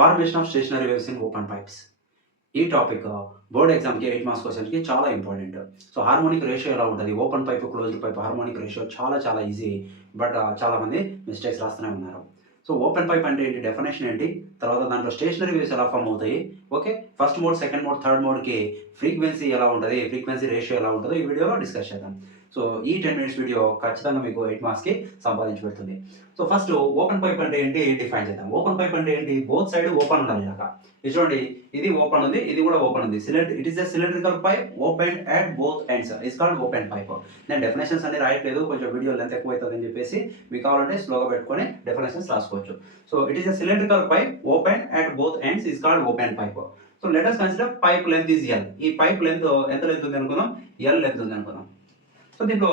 Formation of stationery waves in open pipes. ఈ topic board ఎగ్జామ్‌కి 8 marks క్వెషన్స్‌కి చాలా important. So, harmonic ratio ఎలా ఉంటది? Open pipe, closed pipe harmonic ratio చాలా easy. But చాలామంది mistakes రాస్తూనే ఉన్నారు. సో, ఓపెన్ పైప్ అంటే ఏంటి? డెఫినిషన్ ఏంటి? తర్వాత దాంట్లో స్టేషనరీ వేవ్స్ ఎలా ఫార్మ్ అవుతాయి? Okay. First mode, second mode, third మోడ్‌కి ఫ్రీక్వెన్సీ ఎలా ఉంటది? ఫ్రీక్వెన్సీ రేషియో ఎలా ఉంటదో ఈ వీడియోలో డిస్కస్ చేద్దాం. సో, ఈ 10 మినిట్స్ వీడియో ఖచ్చితంగా మీకు 8 మార్క్స్‌కి సంపాదించి పెడుతుంది. సో, ఫస్ట్ ఓపెన్ పైప్ అంటే ఏంటి? డిఫైన్ చేద్దాం. ఓపెన్ పైప్ అంటే ఏంటి? బోత్ సైడ్ ఓపెన్ ఉండాలి ఇలాగ. ఇది చూడండి, ఇది ఓపెన్ ఉంది, ఇది కూడా ఓపెన్ ఉంది. It is a cylindrical pipe open at both ends. It's called open pipe. నేను డెఫినేషన్స్ అన్ని రాయట్లేదు, కొంచెం వీడియో లెంత్ ఎక్కువ అవుతుందని చెప్పేసి మీకు కావాలంటే స్లోగా పెట్టుకొని డెఫినేషన్స్ రాసుకోవచ్చు. So, it is a cylindrical pipe open at both ends is called open pipe. So, let us consider pipe length is L. ఈ పైప్ లెంత్ ఎంత లెంత్ ఉంది అనుకుందాం? ఎల్ లెంత్ ఉంది అనుకుందాం. సో, దీంట్లో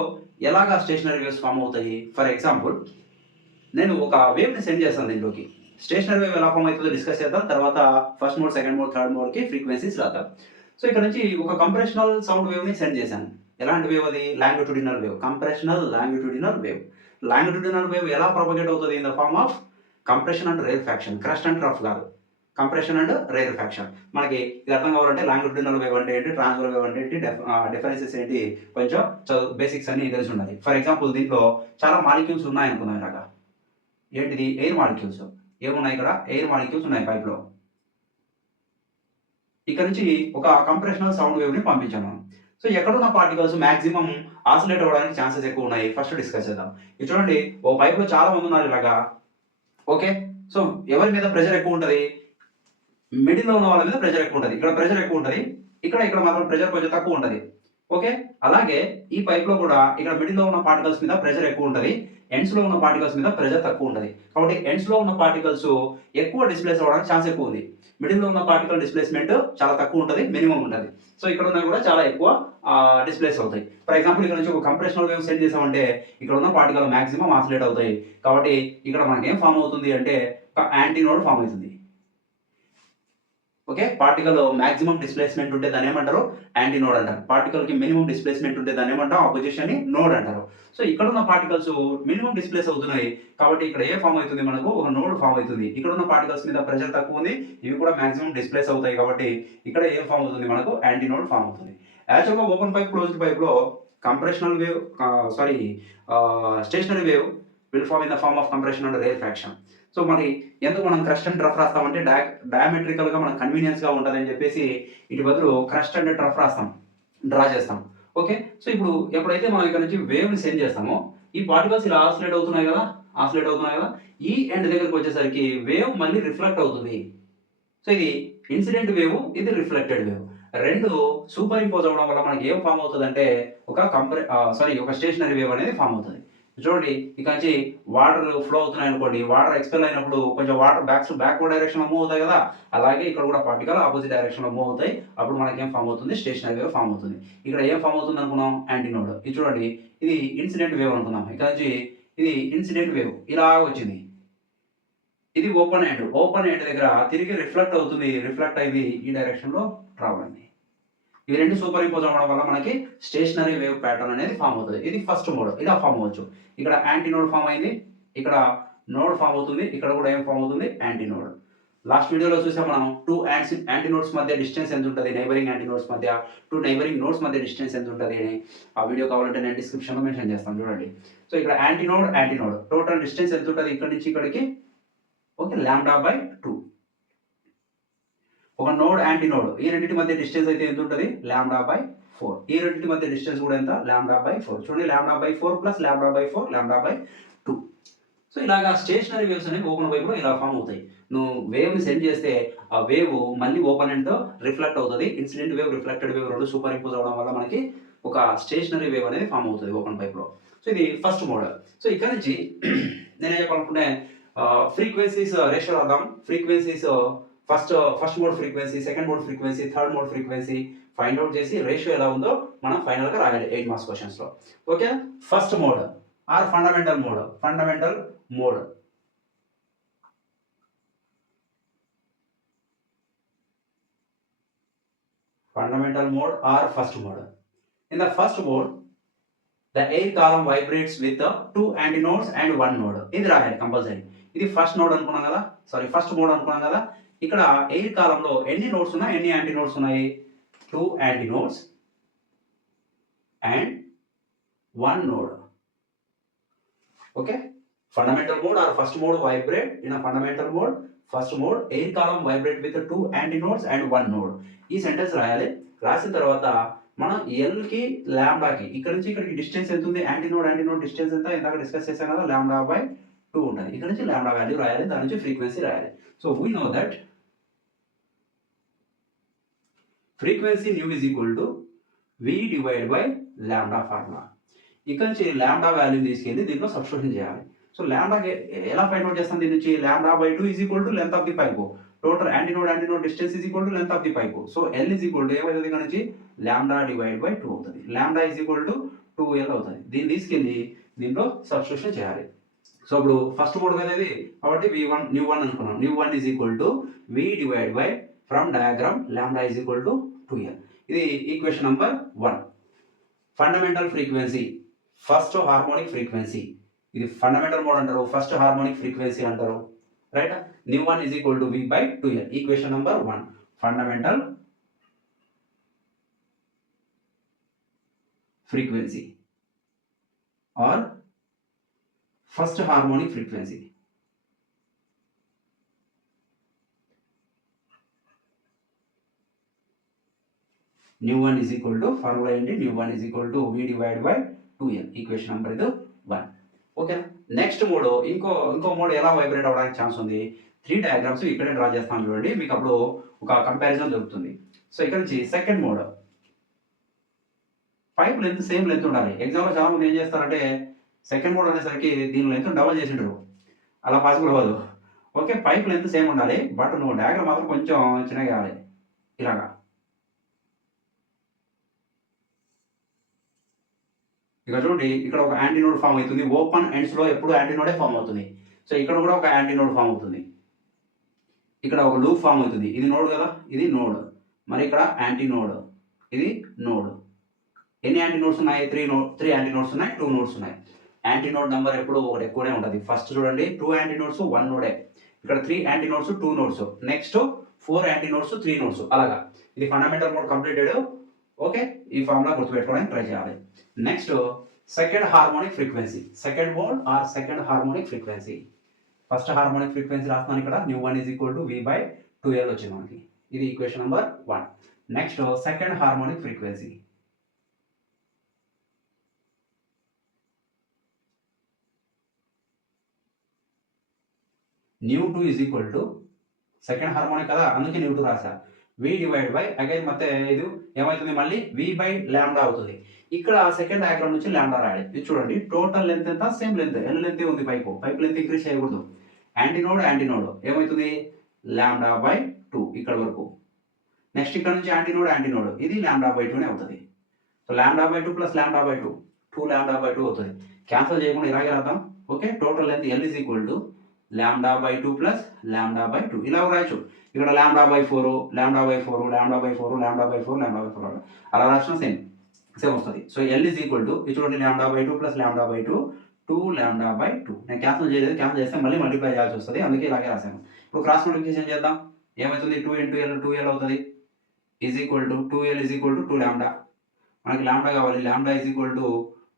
ఎలాగా స్టేషనరీ వేవ్స్ ఫామ్ అవుతాయి? For example, నేను ఒక వేవ్‌ని సెండ్ చేస్తాను దీంట్లోకి. స్టేషనరీ వేవ్ ఎలా ఫామ్ అవుతుందో డిస్కస్ చేద్దాం. తర్వాత first mode, second mode, third మోడ్‌కి ఫ్రీక్వెన్సీస్ రాద్దాం. సో, ఇక్కడ నుంచి ఒక కంప్రెషనల్ సౌండ్ వేవ్‌ని సెండ్ చేశాను. ఎలాంటి వేవ్ అది? Longitudinal wave. Compressional longitudinal wave. Longitudinal wave ఎలా ప్రొపగేట్ అవుతది? In the form of compression and rarefaction. Crest and రఫ్ కాదు. Compression and rarefaction. మనకి ఇది అర్థం కావాలంటే లాంగిట్యూడినల్ వేవ్ అంటే ఏంటి? ట్రాన్స్‌వర్ వేవ్ అంటే ఏంటి? డిఫరెన్సెస్ ఏంటి? కొంచెం బేసిక్స్ అన్నీ తెలిసి ఉండాలి. ఫర్ ఎగ్జాంపుల్, దీంట్లో చాలా మాలిక్యూల్స్ ఉన్నాయనుకుందాం ఇలాగా. ఏంటిది? Air molecules. ఏమున్నాయి ఇక్కడ? ఎయిర్ మాలిక్యూల్స్ ఉన్నాయి పైప్‌లో. ఇక్కడ నుంచి ఒక కంప్రెషనల్ సౌండ్ వేవ్‌ని పంపించాను. సో, ఎక్కడున్న పార్టికల్స్ మాక్సిమం ఆసిలేట్ అవ్వడానికి ఛాన్సెస్ ఎక్కువ ఉన్నాయి. ఫస్ట్ డిస్కస్ చేద్దాం. ఇది చూడండి, ఓ పైప్‌లో చాలా మంది ఉన్నారు ఇలాగా. ఓకే. సో, ఎవరి మీద ప్రెషర్ ఎక్కువ ఉంటది? మిడిల్‌లో ఉన్న వాళ్ళ మీద ప్రెషర్ ఎక్కువ ఉంటది. ఇక్కడ ప్రెషర్ ఎక్కువ ఉంటది. ఇక్కడ మాత్రం ప్రెషర్ కొంచెం తక్కువ ఉంటది. ఓకే. అలాగే ఈ పైప్‌లో కూడా ఇక్కడ మిడిల్‌లో ఉన్న పార్టికల్స్ మీద ప్రెషర్ ఎక్కువ ఉంటది. ఎండ్స్‌లో ఉన్న పార్టికల్స్ మీద ప్రెషర్ తక్కువ ఉంటది. కాబట్టి ఎండ్స్‌లో ఉన్న పార్టికల్స్ ఎక్కువ డిస్‌ప్లేస్ అవ్వడానికి ఛాన్స్ ఎక్కువ ఉంది. మిడిల్‌లో ఉన్న పార్టికల్ డిస్‌ప్లేస్‌మెంట్ చాలా తక్కువ ఉంటది. మినిమమ్ ఉంటది. సో, ఇక్కడ ఉన్నవి కూడా చాలా ఎక్కువ డిస్‌ప్లేస్ అవుతాయి. ఫర్ ఎగ్జాంపుల్, ఇక్కడ నుంచి ఒక కంప్రెషనల్ వేవ్ సెండ్ చేసామంటే ఇక్కడ ఉన్న పార్టికల్ మాక్సిమం ఆసిలేట్ అవుతాయి. కాబట్టి ఇక్కడ మనకేం ఫార్మ్ అవుతుంది అంటే ఒక యాంటీ నోడ్ ఫార్మ్ అవుతుంది. ఓకే. పార్టికల్ మాక్సిమం డిస్‌ప్లేస్‌మెంట్ ఉంటే దాన్నేమంటారు? యాంటీ నోడ్ అంటారు. పార్టికల్‌కి మినిమమ్ డిస్‌ప్లేస్‌మెంట్ ఉంటే దాన్నేమంటాం? అపోజిషన్‌ని నోడ్ అంటారు. సో, ఇక్కడున్న పార్టికల్స్ మినిమమ్ డిస్‌ప్లేస్ అవుతున్నాయి. కాబట్టి ఇక్కడ ఏ ఫార్మ్ అవుతుంది మనకు? ఒక నోడ్ ఫార్మ్ అవుతుంది. ఇక్కడున్న పార్టికల్స్ మీద ప్రెషర్ తక్కువ ఉంది. ఇవి కూడా మాక్సిమం డిస్‌ప్లేస్ అవుతాయి కాబట్టి ఇక్కడ ఏం ఫార్మ్ అవుతుంది మనకు? యాంటీ నోడ్ ఫార్మ్ అవుతుంది. యాక్చువల్‌గా ఓపెన్ పైప్, క్లోజ్డ్ పైప్‌లో compressional wave stationary wave will form in the form of compression and rarefaction. So, మరి ఎందుకు మనం క్రస్ట్ అండ్ ట్రఫ్ రాస్తామంటే డయామెట్రికల్‌గా మనకు కన్వీనియన్స్‌గా ఉంటదని చెప్పేసి ఇటు బదులు క్రస్ట్ అండ్ ట్రఫ్ రాస్తాం. డ్రా చేస్తాం. ఓకే. సో, ఇప్పుడు ఎప్పుడైతే మనం ఇక్కడ నుంచి వేవ్‌ని సెండ్ చేస్తామో, ఈ పార్టికల్స్ ఇలా ఆసిలేట్ అవుతున్నాయి కదా! ఆసిలేట్ అవుతున్నాయి కదా! ఈ ఎండ్ దగ్గరికొచ్చేసరికి వేవ్ మళ్ళీ రిఫ్లెక్ట్ అవుతుంది. సో, ఇది ఇన్సిడెంట్ వేవ్, ఇది రిఫ్లెక్టెడ్ వేవ్. 2 సూపర్ ఇంపోజ్ అవ్వడం వల్ల మనకి ఏం ఫార్మ్ అవుతదంటే ఒక స్టేషనరీ వేవ్ అనేది ఫార్మ్ అవుతది. చూడండి, ఇక నుంచి వాటర్ ఫ్లో అవుతున్నాయనుకోండి. వాటర్ ఎక్స్‌పెల్ అయినప్పుడు కొంచెం వాటర్ బ్యాక్వర్డ్ డైరెక్షన్‌లో మూవ్ అవుతాయి కదా! అలాగే ఇక్కడ కూడా పార్టికల్ ఆపోజిట్ డైరెక్షన్‌లో మూవ్ అవుతాయి. అప్పుడు మనకేం ఫార్మ్ అవుతుంది? స్టేషనరీ వేవ్ ఫార్మ్ అవుతుంది. ఇక్కడ ఏం ఫార్మ్ అవుతుంది అనుకున్నాం? Anti node. ఇది చూడండి, ఇది ఇన్సిడెంట్ వేవ్ అనుకుందాం. ఇక నుంచి ఇది ఇన్సిడెంట్ వేవ్ ఇలా వచ్చింది. ఇది ఓపెన్ ఎండ్. ఓపెన్ ఎండ్ దగ్గర తిరిగి రిఫ్లెక్ట్ అవుతుంది. రిఫ్లెక్ట్ అయింది ఈ డైరెక్షన్‌లో ట్రావెల్. ఈ 2 సూపర్ ఇంపోజ్ అవ్వడం వల్ల మనకి స్టేషనరీ వేవ్ ప్యాటర్న్ అనేది ఫార్మ్ అవుతది. ఇది ఫస్ట్ మోడ్. ఇలా ఫార్మ్ అవ్వచ్చు. ఇక్కడ యాంటీ నోడ్ ఫార్మ్ అయింది. ఇక్కడ నోడ్ ఫార్మ్ అవుతుంది. ఇక్కడ కూడా ఏం ఫార్మ్ అవుతుంది? Anti node. లాస్ట్ వీడియోలో చూసాం మనం 2 యాంటీ నోడ్స్ మధ్య డిస్టెన్స్ ఎంతుంటది? నైబరింగ్ యాంటీ నోడ్స్ మధ్య 2 నైబరింగ్ నోడ్స్ మధ్య డిస్టెన్స్ ఎంతుంటది అని. ఆ వీడియో కావాలంటే నేను డిస్క్రిప్షన్‌లో మెన్షన్ చేస్తాను చూడండి. సో, ఇక్కడ యాంటీ నోడ్ టోటల్ డిస్టెన్స్ ఎంతుంటది ఇక్కడి నుంచి ఇక్కడికి? ఓకే. λ/2. ఒక నోడ్, యాంటీ నోడ్ ఈ రెండిటి మధ్య డిస్టెన్స్ అయితే ఎంత ఉంటది? λ/4. ఈ రెండిటి మధ్య డిస్టెన్స్ కూడా ఎంత? λ/4. చూడండి, λ/4 ప్లస్ λ/4 λ/2. సో, ఇలాగా స్టేషనరీ వేవ్స్ అనేవి ఓపెన్ పైప్‌లో ఇలా ఫార్మ్ అవుతాయి. నువ్వు వేవ్‌ని సెండ్ చేస్తే ఆ వేవ్ మళ్ళీ ఓపెన్ ఎండ్‌తో రిఫ్లెక్ట్ అవుతది. Incident wave, reflected wave 2 superimpose అవ్వడం వల్ల మనకి ఒక స్టేషనరీ వేవ్ అనేది ఫార్మ్ అవుతది ఓపెన్ పైప్‌లో. సో, ఇది ఫస్ట్ మోడ్. సో, ఇక్కడ నుంచి నేనేం చెప్పాలనుకునే ఫ్రీక్వెన్సీస్ రేషియో రాద్దాం. Frequencies first mode frequency, second mode frequency, third mode frequency find out చేసి రేషియో ఎలా ఉందో మనం ఫైనల్‌గా రాయాలి 8 మార్క్స్ క్వెషన్స్‌లో. Okay. First mode or fundamental mode. Fundamental mode. Fundamental mode or first mode. In the first mode, the air column vibrates with the 2 antinodes and 1 node. ఇది రాయాలి compulsory. ఇది ఫస్ట్ నోడ్ అనుకున్నాం కదా! ఫస్ట్ మోడ్ అనుకున్నాం కదా! ఇక్కడ air కాలంలో ఎన్ని నోడ్స్ ఉన్నాయి, ఎన్ని యాంటీ నోడ్స్ ఉన్నాయి? 2 anti nodes and 1 node. Okay, fundamental mode or first mode vibrate in a fundamental mode. First mode air column vibrate with 2 antinodes and 1 node. ఈ సెంటెన్స్ రాయాలి. రాసిన తర్వాత మనం ఎల్ కి లాంబ్డాకి ఇక్కడ నుంచి ఇక్కడికి డిస్టెన్స్ ఎంత ఉంది? యాంటీనోడ్ డిస్టెన్స్ ఎంత? ఇందాక డిస్కస్ చేసాం కదా, లాంబ్డా బై 2 ఉంటుంది. ఇక్కడ నుంచి లాంబ్డా వాల్యూ రాయాలి, దాని నుంచి ఫ్రీక్వెన్సీ రాయాలి. So we know that frequency nu is equal to v divide by lambda formula. ఇక్కడ నుంచి లాంబ్డా వాల్యూ తీసుకెళ్ళి దీంట్లో సబ్స్టిట్యూషన్ చేయాలి. సో లాంబ్డాకి ఎలా ఫైండ్ అవుట్ చేస్తాం? దీని నుంచి lambda by 2 is equal to length of the pipe. Total antinode distance is equal to length of the pipe. So L is equal to ఏమవుతుంది? ఇక్కడ నుంచి లాంబ్డా డివైడ్ బై 2 అవుతుంది. Lambda is equal to 2L అవుతుంది. దీన్ని తీసుకెళ్ళి దీంట్లో substitution చేయాలి. So ఇప్పుడు ఫస్ట్ మోడ్ కదా ఇది, కాబట్టి V1 న్యూ 1 అనుకున్నాం. Nu 1 is equal to V divide by from diagram lambda is equal to 2L. ఇది equation number 1. Fundamental frequency, first harmonic frequency. ఇది ఫండమెంటల్ మోడ్ అంటారు, ఫస్ట్ హార్మోనిక్ ఫ్రీక్వెన్సీ అంటారు. Right? Nu 1 is equal to V by 2L. Equation number 1. Fundamental frequency or first harmonic frequency. Nu 1 is equal to formula ఏంటి? Nu 1 is equal to V divide by 2L. Equation number ఇది 1. ఓకేనా? Next mode, ఇంకో mode ఎలా vibrate అవ్వడానికి chance ఉంది? 3 diagrams ఇక్కడే draw చేస్తాను చూడండి, మీకు అప్పుడు ఒక కంపారిజన్ దొరుకుతుంది. సో ఇక్కడ నుంచి second mode, pipe length same length ఉండాలి. ఎగ్జామ్లో చాలా మంది ఏం చేస్తారంటే సెకండ్ మోడ్ అనేసరికి దీని లెంత్ డబల్ చేసిండ్రు. అలా పాసిబుల్ అవ్వదు. ఓకే, పైప్ లెంత్ సేమ్ ఉండాలి, బట్ నువ్వు డయాగ్రామ్ మాత్రం కొంచెం చిన్నగా వేయాలి. ఇలాగా ఇక చూడండి, ఇక్కడ ఒక యాంటీనోడ్ ఫామ్ అవుతుంది. ఓపెన్ ఎండ్స్లో ఎప్పుడు యాంటీనోడే ఫామ్ అవుతుంది. సో ఇక్కడ కూడా ఒక యాంటీనోడ్ ఫామ్ అవుతుంది. ఇక్కడ ఒక లూప్ ఫామ్ అవుతుంది. ఇది నోడ్ కదా, ఇది నోడ్. మరి ఇక్కడ యాంటీనోడ్, ఇది నోడ్. ఎన్ని యాంటీనోడ్స్ ఉన్నాయి? 3 యాంటీనోడ్స్ ఉన్నాయి, 2 నోడ్స్ ఉన్నాయి. యాంటీనోడ్ నెంబర్ ఎప్పుడు ఒకటి ఎక్కువనే ఉంటుంది. ఫస్ట్ చూడండి 2 యాంటీనోడ్స్ 1 నోడే. ఇక్కడ 3 antinodes 2 nodes. Next 4 antinodes 3 nodes. అలాగా ఇది ఫండమెంటల్ మోడ్ కంప్లీటెడ్. ఓకే, ఈ ఫార్ములా గుర్తుపెట్టుకోవడానికి ట్రై చేయాలి. Next second harmonic frequency. Second mode or second harmonic frequency. First harmonic frequency రాస్తున్నాను ఇక్కడ. Nu 1 is equal to V by 2L వచ్చింది మనకి. ఇది equation number 1. Next second harmonic frequency. Nu 2 is equal to second harmonic కదా, అందుకే new 2 రాసా. V divide by again ಮತ್ತೆ ఇది ఏమవుతుంది? మళ్ళీ V బై లాంబ్డా అవుతుంది. ఇక్కడ సెకండ్ డయాగ్రామ్ నుంచి లాంబ్డా రాయాలి. ఇది చూడండి, టోటల్ లెంత్ ఎంత? సేమ్ లెంత్, L లెంత్ ఉంది. పైప్ లెంత్ ఇంక్రీజ్ చేయకూడదు. యాంటీనోడ్ ఏమవుతుంది? లాంబ్డా బై 2 ఇక్కడ వరకు. నెక్స్ట్ ఇక్కడ నుంచి యాంటీనోడ్ ఇది లాంబ్డా బై 2 అవుతుంది. So lambda by 2 plus lambda by 2 lambda by 2 అవుతుంది. క్యాన్సిల్ చేయకుండా ఇలాగే రాద్దాం. Okay, total length L is equal to lambda by 2 plus lambda by 2 ఇలా రాయొచ్చు. ఇక్కడ lambda by 4 lambda by 4 lambda by 4 lambda by 4 lambda by 4 అలా రాసిన same వస్తుంది. So L is equal to చూడండి, lambda by 2 plus lambda by 2 lambda by 2. నేను cancel చేయలేదు, cancel చేస్తే మళ్ళీ మల్టిప్లై చేయాల్సి వస్తుంది, అందుకే ఇలాగే రాశాను. ఇప్పుడు క్రాస్ మల్టిప్లికేషన్ చేద్దాం. ఏమవుతుంది? 2 × L 2L అవుతుంది. Is equal to 2L is equal to 2 lambda. మనకి లాంబ్డా కావాలి. Lambda is equal to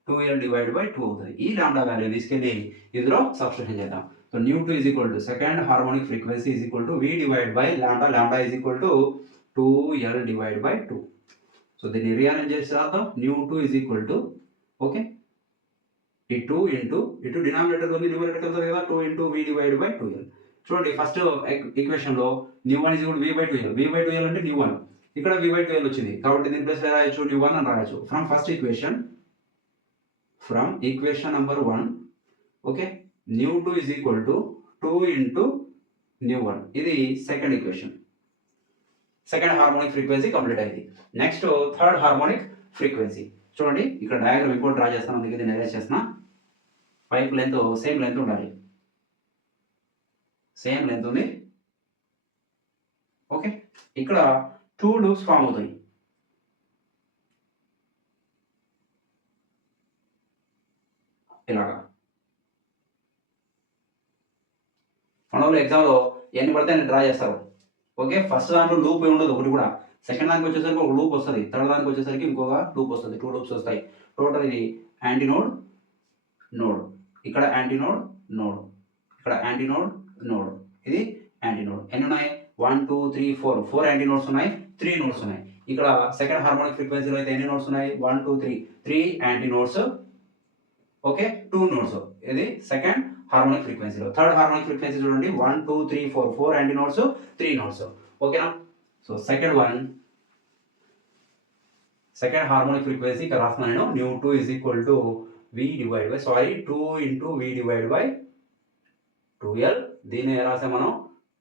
2L divide by 2 అవుతుంది. ఈ లాంబ్డా వాల్యూ తీసుకెళ్ళి ఇందులో సబ్స్టిట్యూషన్ చేద్దాం. So new 2 is equal to second harmonic frequency is equal to V divide by lambda is equal to 2L divide by 2. So దీన్ని rearrange చేసి రాద్దాం. New 2 is equal to okay, ఈ 2 into ఇటు denominator ఉంది, numerator అవుతుంది కదా, 2 into V divide by 2L. చూడండి, first ఈక్వేషన్లో nu 1 is equal V by 2L. V by 2L అంటే న్యూ 1. ఇక్కడ V బై 2L వచ్చింది కాబట్టి దీని ప్లేస్ రాయొచ్చు న్యూ 1 అని రాయొచ్చు. From first equation, from equation number 1, okay, nu 2 is equal to 2 into nu 1. ఇది second equation. Second harmonic frequency complete అయింది. Next third harmonic frequency. చూడండి, ఇక్కడ డయాగ్రామ్ ఇంకోటి డ్రా చేస్తాను, అందుకే దీన్ని అరేంజ్ చేస్తున్నా. పైప్ లెంత్ సేమ్ లెంత్ ఉండాలి. సేమ్ లెంత్ ఉంది. ఓకే, ఇక్కడ 2 లూప్స్ ఫామ్ అవుతాయి. ఇలాగా మన వాళ్ళు ఎగ్జామ్లో ఎన్ని పడితే అన్ని డ్రా చేస్తారు. ఓకే. ఫస్ట్ దాంట్లో లూప్ ఉండదు ఒకటి కూడా. సెకండ్ దానికి వచ్చేసరికి ఒక లూప్ వస్తది. థర్డ్ దానికి వచ్చేసరికి ఇంకొక లూప్ వస్తది. 2 లూప్స్ వస్తాయి. టోటల్ ఇది యాంటీ నోడ్, నోడ్. ఇక్కడ యాంటీ నోడ్, నోడ్. ఇక్కడ యాంటీ నోడ్, నోడ్. ఇది యాంటీ నోడ్. ఎన్నున్నాయి? 1, 2, 3, 4. 4 యాంటీ నోడ్స్ ఉన్నాయి. 3 నోడ్స్ ఉన్నాయి. ఇక్కడ సెకండ్ హార్మోనిక్ ఫ్రీక్వెన్సీలో అయితే ఎన్ని నోడ్స్ ఉన్నాయి? 1, 2, 3. 3 యాంటీ నోడ్స్. ఓకే. 2 నోడ్స్. ఇది సెకండ్ హార్మోనిక్ ఫ్రీక్వెన్సీలో. థర్డ్ హార్మోనిక్ ఫ్రీక్వెన్సీ చూడండి 1, 2, 3, 4. 4 యాంటీ నోడ్స్, 3 నోడ్స్. ఓకేనా? సో సెకండ్ హార్మోనిక్ ఫ్రీక్వెన్సీ ఇక్కడ రాస్తున్నాను నేను. న్యూ2 is equal to V divided by 2 into V divided by 2L. దీన్ని రాసాం మనం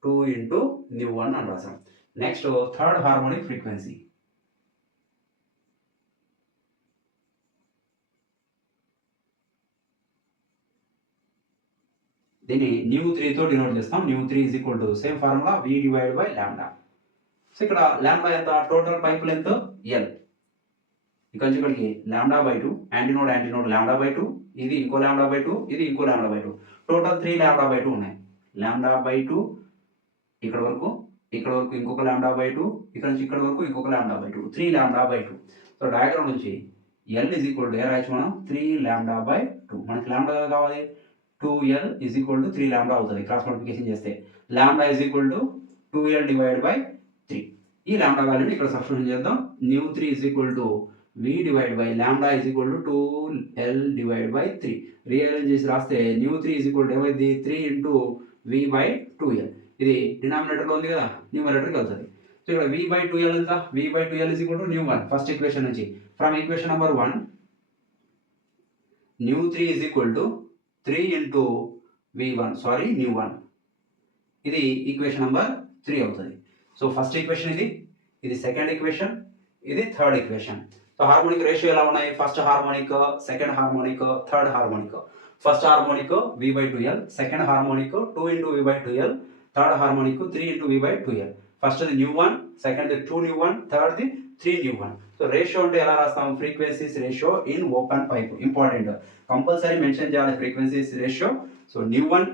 2 into న్యూ1 అని రాసాం. Next third harmonic frequency. దీన్ని న్యూ3తో డినోట్ చేస్తాం. న్యూ3 is equal to same formula V divided by lambda. So ఇక్కడ లాంబ్డా ఎంత? Total pipe length L. ఇక్కడ నుంచి ఇక్కడికి λ/2 యాంటీ నోడ్ λ/2, ఇది ఇంకో λ/2, ఇది ఇంకో λ/2. టోటల్ 3 λ/2 ఉన్నాయి. λ/2 ఇక్కడ వరకు ఇంకొక λ/2, ఇక్కడ నుంచి ఇక్కడ వరకు ఇంకొక λ/2, 3 λ/2. సో డయాగ్రామ్ నుంచి L is equal to ఏ రాయొచ్చు మనం? 3 λ/2. మనకి లాంబ్డా కావాలి. 2L is equal to 3 λ అవుతుంది క్రాస్ మల్టిప్లికేషన్ చేస్తే. λ is equal to 2L divided by 3. ఈ లాంబ్డా వాల్యూని ఇక్కడ సబ్స్టిట్యూషన్ చేద్దాం. న్యూ3 is equal to V divided by lambda is equal to 2L divided by 3. Rearrange చేసి రాస్తే న్యూ3 is equal to ఏమైంది? 3 into V by 2L. ఇది డినామినేటర్లో ఉంది కదా, న్యూమరేటర్కి వెళ్తుంది. సో ఇక్కడ V by 2L ఎంత? V by 2L is equal to nu. First equation నుంచి from equation number 1 nu is equal to 3 into V1 nu. ఇది ఈక్వేషన్ నెంబర్ 3 అవుతుంది. సో ఫస్ట్ ఈక్వేషన్ ఇది సెకండ్ ఈక్వేషన్, ఇది third equation. So harmonic ratio ఎలా ఉన్నాయి? First harmonic, second harmonic, third harmonic. First harmonic V by 2L, second harmonic 2 into V by 2L, third harmonic 3 into V by 2L. ఫస్ట్ది న్యూ1, సెకండ్ది 2 న్యూ1, థర్డ్ది 3 న్యూ1. So ratio అంటే ఎలా రాస్తాం? Frequencies ratio in open pipe. Important, compulsory mention చేయాలి frequencies ratio. So nu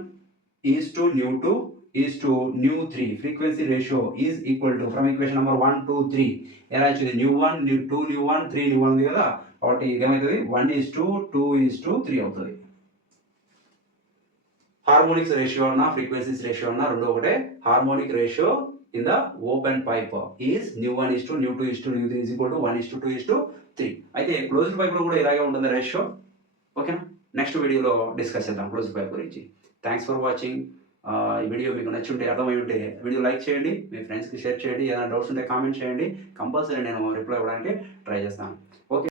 is to nu is to nu. Frequency ratio is equal to from equation number 1, 2, 3 ఎలా వచ్చింది? న్యూ1, 2 న్యూ1, 3 న్యూ1 ఉంది కదా, కాబట్టి ఇది ఏమవుతుంది? 1:2:3 అవుతుంది. హార్మోనిక్స్ రేషియో అన్నా ఫ్రీక్వెన్సీస్ రేషియో అన్నా రెండు ఒకటే. Harmonic ratio in the open pipe is nu, nu, nu is equal to 1:2:3. అయితే క్లోజ్డ్ పైప్లో కూడా ఇలాగే ఉంటుంది రేషియో. ఓకేనా? నెక్స్ట్ వీడియోలో డిస్కస్ చేద్దాం క్లోజ్డ్ పైప్ గురించి. Thanks for watching. ఈ వీడియో మీకు నచ్చుంటే, అర్థమై ఉంటే వీడియో లైక్ చేయండి, మీ ఫ్రెండ్స్కి షేర్ చేయండి. ఏదైనా డౌట్స్ ఉంటే కామెంట్ చేయండి. కంపల్సరీ నేను రిప్లై ఇవ్వడానికి ట్రై చేస్తాను. ఓకే.